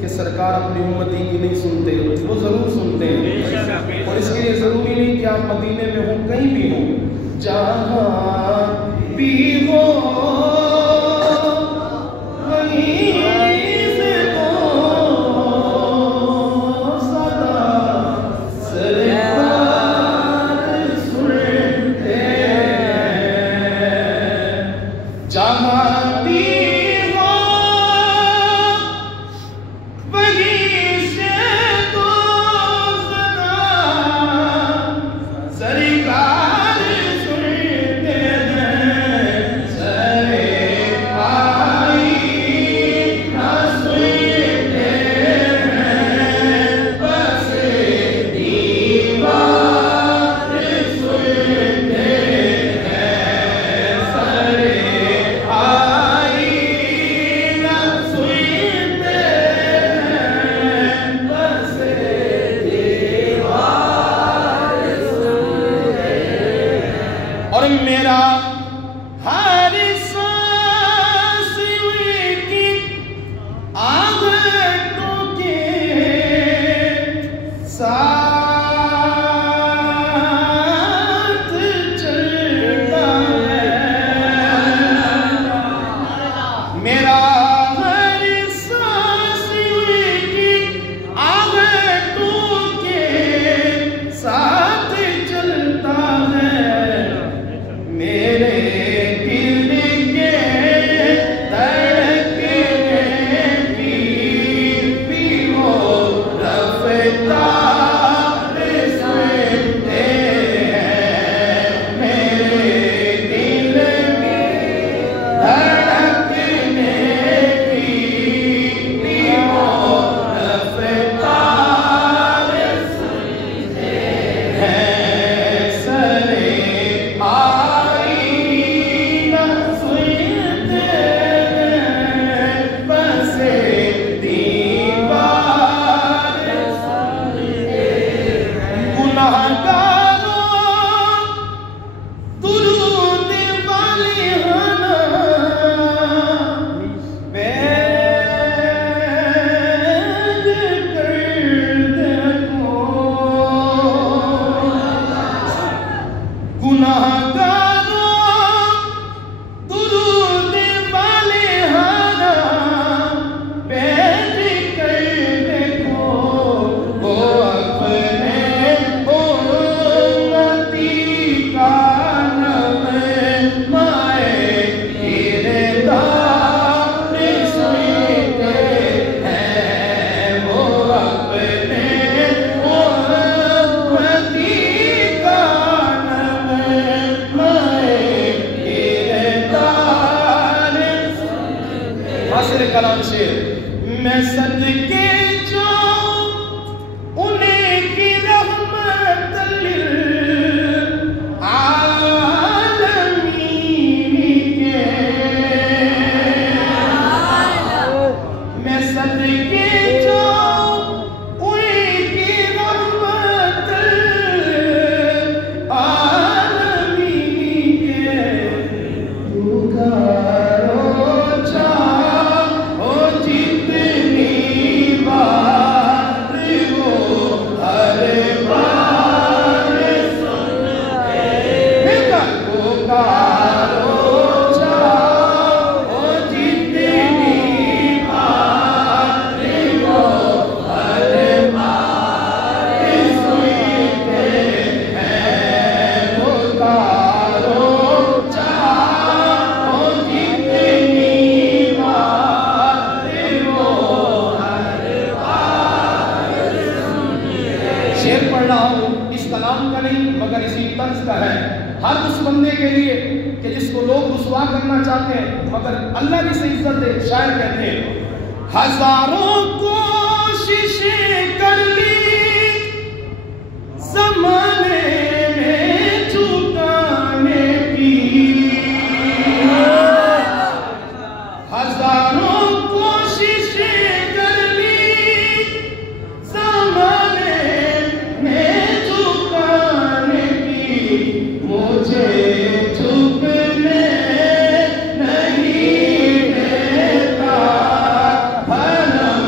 कि सरकार अपनी उम्मती की नहीं सुनते, वो ज़रूर सुनते हैं। और इसके लिए ज़रूरी नहीं कि आप मदीने में हो, कहीं भी हो, जहाँ भी हो मैं सदके जो उन्हें की रहमत आलमीन के, मैं सदके जो उनकी रहमत आलमीन के, पुकारो चाहो जितनी बात वो हर बार सुनते हैं। पुकारो चाहो जितनी बात वो हर बार सुनते हैं। पुकारो चाहो जितनी बात वो हर बार सुनते हैं। शेर पढ़ रहा हूँ, इस कलाम का नहीं मगर इसी तर्ज का है। हर उस बंदे के लिए कि जिसको लोग रुसवा करना चाहते हैं मगर अल्लाह की से इज्जत दे। शायर कहते हैं, हजारों कोशिशें कर ली ज़माने में झुकाने की, हजारों कोशिशें कर ली ज़माने में झुकाने की, मुझे झुकने नहीं देता भरम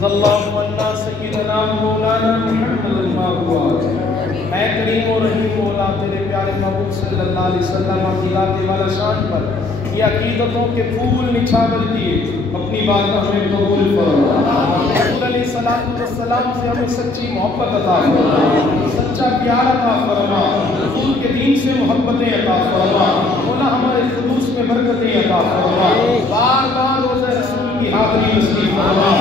सल्लल्लाहु अलैहि सय्यदना मौलाना मुहम्मद ऐ करीम और रहीम मौला तेरे प्यारे महबूब सल्लल्लाहु अलैहि वसल्लम की ज़ात वाला शान पर ये अकीदतों के फूल निछावर दिए अपनी बात हमें कबूल फरमा। रसूल अलैहिस्सलातु वस्सलाम से हमें सच्ची मोहब्बत अता फरमा, सच्चा प्यार अता फरमा, रसूल के दीन से मोहब्बतें अता फरमा। मौला हमारे खुलूस में बरकतें अता फरमा, बार बार रोज़े रसूल की हाज़िरी नसीब फरमा।